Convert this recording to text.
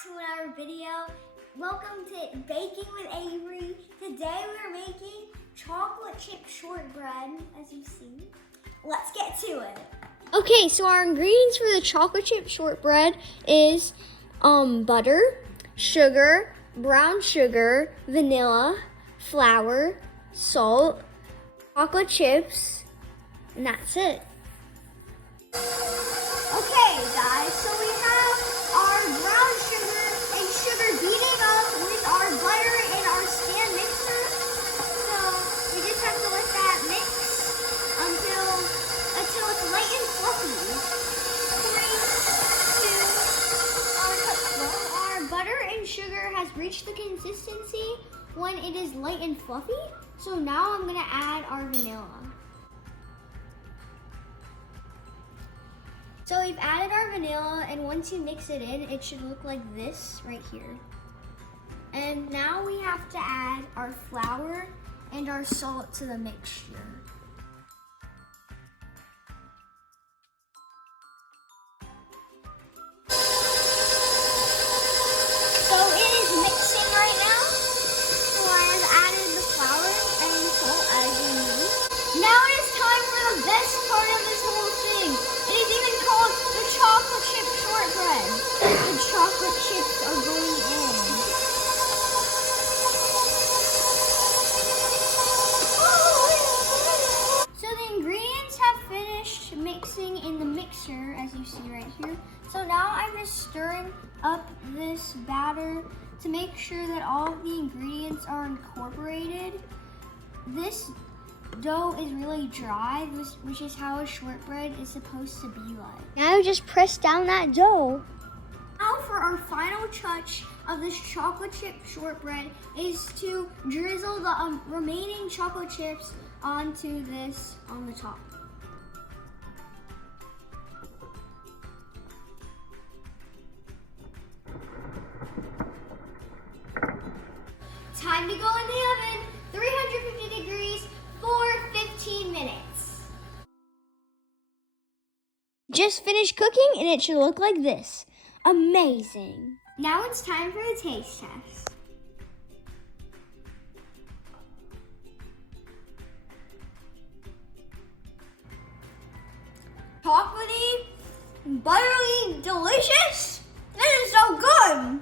back to another video. Welcome to Baking with Avery. Today we're making chocolate chip shortbread, as you see. Let's get to it. Okay, so our ingredients for the chocolate chip shortbread is butter, sugar, brown sugar, vanilla, flour, salt, chocolate chips, and that's it. Okay, guys, so we have our brown sugar and sugar beating up with our butter and our stand mixer. So we just have to let that mix until it's light and fluffy. 3, 2, our butter and sugar has reached the consistency when it is light and fluffy. So now I'm gonna add our vanilla. So we've added our vanilla, and once you mix it in, it should look like this right here. And now we have to add our flour and our salt to the mixture. So it is mixing right now. So I have added the flour and salt as you need. Now it is time for the best part of this whole thing. It is even called the chocolate chip shortbread. The chocolate chips are going in. So the ingredients have finished mixing in the mixer, as you see right here. So now I'm just stirring up this batter to make sure that all of the ingredients are incorporated. This dough is really dry, which is how a shortbread is supposed to be like. Now just press down that dough. Now for our final touch of this chocolate chip shortbread is to drizzle the remaining chocolate chips onto this on the top. Time to go in the oven, 350 degrees for 15 minutes. Just finished cooking and it should look like this. Amazing. Now it's time for the taste test. Chocolatey, buttery, delicious. This is so good.